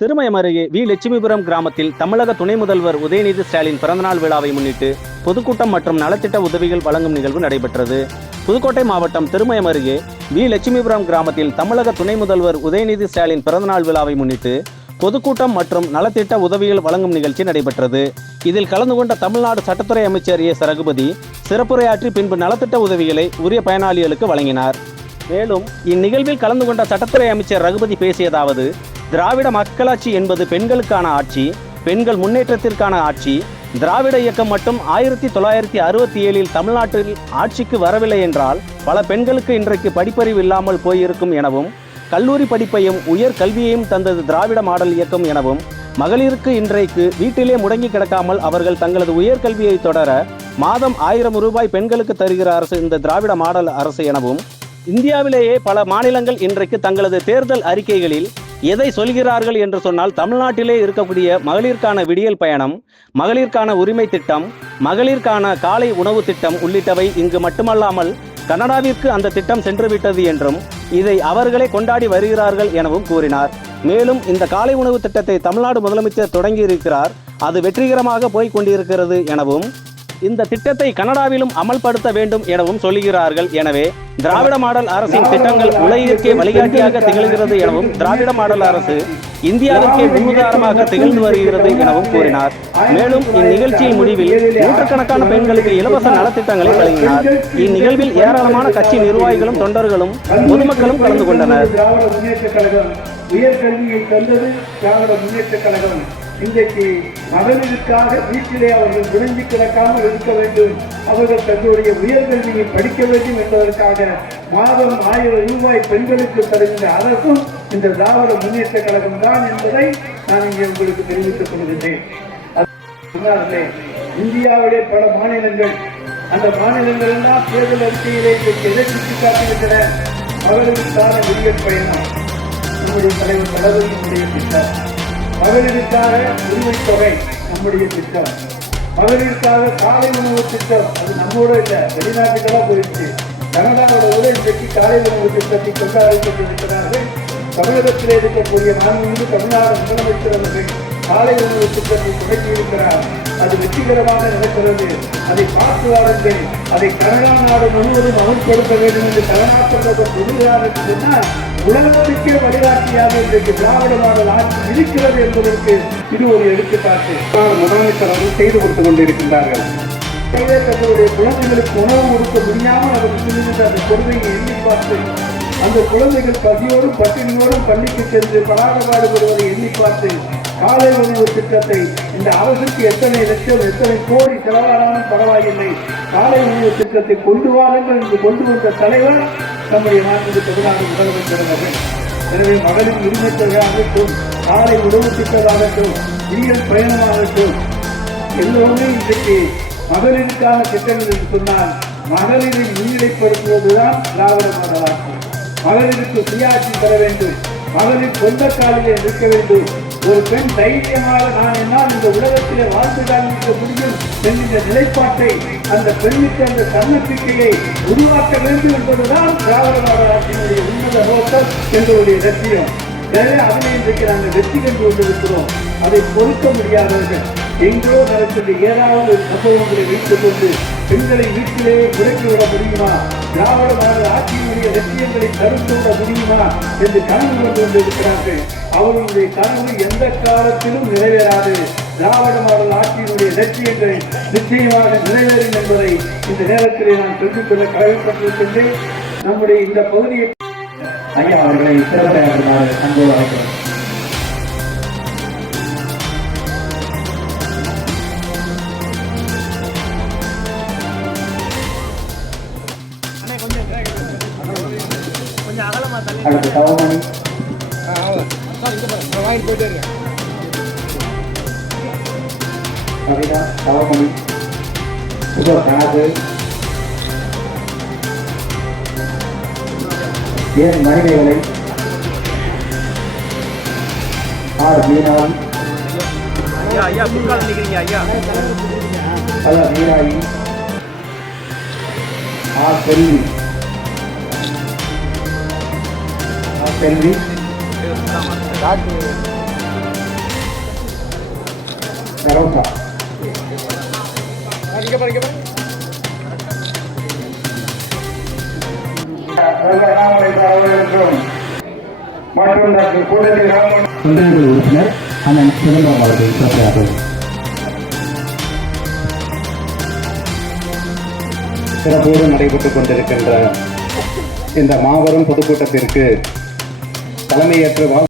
திருமயம் அருகே வி லட்சுமிபுரம் கிராமத்தில் தமிழக துணை முதல்வர் உதயநிதி ஸ்டாலின் பிறந்தநாள் விழாவை முன்னிட்டு பொதுக்கூட்டம் மற்றும் நலத்திட்ட உதவிகள் வழங்கும் நிகழ்வு நடைபெற்றது. புதுக்கோட்டை மாவட்டம் திருமயம் அருகே வி லட்சுமிபுரம் கிராமத்தில் தமிழக துணை முதல்வர் உதயநிதி ஸ்டாலின் பிறந்தநாள் விழாவை முன்னிட்டு பொதுக்கூட்டம் மற்றும் நலத்திட்ட உதவிகள் வழங்கும் நிகழ்ச்சி நடைபெற்றது. இதில் கலந்து கொண்ட தமிழ்நாடு சட்டத்துறை அமைச்சர் ஏ ரகுபதி சிறப்புரையாற்றி பின்பு நலத்திட்ட உதவிகளை உரிய பயனாளிகளுக்கு வழங்கினார். மேலும் இந்நிகழ்வில் கலந்து கொண்ட சட்டத்துறை அமைச்சர் ரகுபதி பேசியதாவது, திராவிட மக்களாட்சி என்பது பெண்களுக்கான ஆட்சி, பெண்கள் முன்னேற்றத்திற்கான ஆட்சி. திராவிட இயக்கம் மட்டும் 1967 தமிழ்நாட்டில் ஆட்சிக்கு வரவில்லை என்றால் பல பெண்களுக்கு இன்றைக்கு படிப்பறிவு இல்லாமல் போயிருக்கும் எனவும், கல்லூரி படிப்பையும் உயர் கல்வியையும் தந்தது திராவிட மாடல் இயக்கம் எனவும், மகளிருக்கு இன்றைக்கு வீட்டிலே முடங்கி கிடக்காமல் அவர்கள் தங்களது உயர்கல்வியை தொடர மாதம் 1000 ரூபாய் பெண்களுக்கு தருகிற அரசு இந்த திராவிட மாடல் அரசு எனவும், இந்தியாவிலேயே பல மாநிலங்கள் இன்றைக்கு தங்களது தேர்தல் அறிக்கைகளில் எதை சொல்கிறார்கள் என்று சொன்னால், தமிழ்நாட்டிலே இருக்கக்கூடிய மகளிருக்கான விடியல் பயணம், மகளிருக்கான உரிமை திட்டம், மகளிருக்கான காலை உணவு திட்டம் உள்ளிட்டவை இங்கு மட்டுமல்லாமல் கனடாவிற்கு அந்த திட்டம் சென்றுவிட்டது என்றும், இதை அவர்களே கொண்டாடி வருகிறார்கள் எனவும் கூறினார். மேலும் இந்த காலை உணவு திட்டத்தை தமிழ்நாடு முதலமைச்சர் தொடங்கியிருக்கிறார், அது வெற்றிகரமாக போய் கொண்டிருக்கிறது எனவும், இந்த திட்டத்தை கனடாவிலும் அமல்படுத்த வேண்டும் எனவும் சொல்லுகிறார்கள். எனவே திராவிட மாடல் அரசின் திட்டங்கள் உலகிற்கே வழிகாட்டியாக திகழ்கிறது எனவும், திராவிட மாடல் அரசு இந்தியாவிற்கே முன்னுதாரணமாக திகழ்ந்து வருகிறது எனவும் கூறினார். மேலும் இந்நிகழ்ச்சியின் முடிவில் நூற்றுக்கணக்கான பெண்களுக்கு இலவச நலத்திட்டங்களை வழங்கினார். இந்நிகழ்வில் ஏராளமான கட்சி நிர்வாகிகளும் தொண்டர்களும் பொதுமக்களும் கலந்து கொண்டனர். உயர்கல்வியை தந்தது திராவிட முன்னேற்ற கழகம். இன்றைக்கு மகளிருக்காக வீட்டிலே அவர்கள் விளைஞ்சி கிடக்காமல் இருக்க வேண்டும், அவர்கள் தங்களுடைய உயர்கல்வியை படிக்க வேண்டும் என்பதற்காக மாதம் 1000 ரூபாய் பெண்களுக்கு தருகின்ற அரசும் இந்த திராவிட முன்னேற்ற கழகம் தான் என்பதை நான் இங்கே உங்களுக்கு தெரிவித்துக் கொள்கின்றேன். இந்தியாவிலே பல மாநிலங்கள், அந்த மாநிலங்கள் எல்லாம் தேர்தல் அறிக்கையிலே இன்றைக்கு எதை சுட்டிக்காட்டுகின்றன? மகளிருக்கான விடியல் பயணம் நம்முடைய தலைவர் தளபதியினுடைய திட்டம், மகளிருக்காக உரிமை தொகை நம்முடைய திட்டம், மகளிருக்காக காலை உணவு திட்டம், அது நம்மோட இல்லை, வெளிநாட்டுக்கெல்லாம் போயிடுச்சு. கனடாவோட கூட இன்றைக்கு காலை உணவு திட்டத்தை கொண்டாடி கொண்டிருக்கிறார்கள். தமிழகத்திலே இருக்கக்கூடிய மாநில தமிழ்நாடு முதலமைச்சர் அவர்கள் காலை உணவு திட்டத்தை தொடங்கி இருக்கிறார். அது வெற்றிகரமாக நடக்கிறது. அதை பார்த்து வாருங்கள். அதை கனடா நாடு முழுவதும் அமல்படுத்த வேண்டும் என்று கனடா பிரதமர் சொல்கிறார் என்று சொன்னால், உலகத்துக்கே வழிகாட்டியாக இன்றைக்கு திராவிட மாடல் ஆட்சி இருக்கிறது என்பதற்கு இது ஒரு எடுத்துக்காட்டு. முதலமைச்சர் அவர்கள் செய்து கொடுத்துக் கொண்டிருக்கின்றார்கள். தங்களுடைய குழந்தைகளுக்கு உணவு கொடுக்க முடியாமல் அவர் சொல்லுகின்ற அந்த கொள்கையை எண்ணி பார்த்து, அந்த குழந்தைகள் பசியோடும் பட்டினியோடும் பள்ளிக்கு சென்று பராடபாடுபடுவதை எண்ணி பார்த்து, காலை உணவு திட்டத்தை இந்த அரசுக்கு எத்தனை லட்சம் எத்தனை கோடி செலவானாலும் பரவாயில்லை, காலை உணவு திட்டத்தை கொண்டு வாருங்கள் என்று கொண்டு வந்த தலைவர் நம்முடைய நாட்டுக்கு தமிழ்நாடு முதலமைச்சர் அவர்கள். எனவே மகளிர் உரிமை தொகையாகட்டும், காலை உணவு திட்டமாகட்டும், விடியல் பயணமாகட்டும், எல்லோருமே இன்றைக்கு மகளிருக்கான திட்டங்கள் என்று சொன்னால் மகளிரை முன்னிலைப்படுத்துவதுதான் திராவிட மாடல் ஆட்சி. மகளிருக்கு சுயாட்சி தர வேண்டும், மகளிர் சொந்த காலிலே நிற்க வேண்டும். ஒரு பெண் தைரியமாக நான் என்னால் இந்த உலகத்திலே வாழ்ந்து காண்பிக்க முடியும் என்கின்ற நிலைப்பாட்டை, அந்த பெண்ணுக்கு அந்த தன்னம்பிக்கையை உருவாக்க வேண்டும் என்பதுதான் திராவிட மாடல் ஆட்சியினுடைய உன்னத நோக்கம், எங்களுடைய லட்சியம். எனவே அதனை இன்றைக்கு நாங்கள் வெற்றி கண்டு கொண்டிருக்கிறோம். அதை பொறுக்க முடியாதவர்கள் எங்களோ நடக்கின்ற ஏதாவது சம்பவங்களை வைத்துக் கொண்டு பெண்களை வீட்டிலே முடக்கிவிட முடியுமா, திராவிட மாடல் ஆட்சியினுடைய லட்சியங்களை தடுத்து விட முடியுமா என்று கனவு கொண்டு கொண்டிருக்கிறார்கள். அவர்களுடைய கனவு எந்த காலத்திலும் நிறைவேறாது. திராவிட மாடல் ஆட்சியினுடைய லட்சியங்கள் நிச்சயமாக நிறைவேறும் என்பதை இந்த நேரத்திலே நான் தெரிந்து கொள்ள கடமைப்பட்டிருக்கின்றேன். நம்முடைய இந்த பகுதியை ஐயா அவர்களை சிறப்பாக அன்போடு அழைக்கிறோம். அடுத்து தவமணி, கவிதா தவமணி, கணக்கு ஏன் மணிமேகலை, ஆர் மீனாள், மீனாயி, ஆர் செல்வி, செல்வி சரோசா அவர்களுக்கும் மற்றும் டாக்டர் கூடலி ராமன் தொண்டர்கள் உறுப்பினர் அண்ணன் சிதம்பரம் அவர்கள் சிறப்பாக சிறப்போடு நடைபெற்றுக் கொண்டிருக்கின்ற இந்த மாபெரும் பொதுக்கூட்டத்திற்கு தலைமையேற்று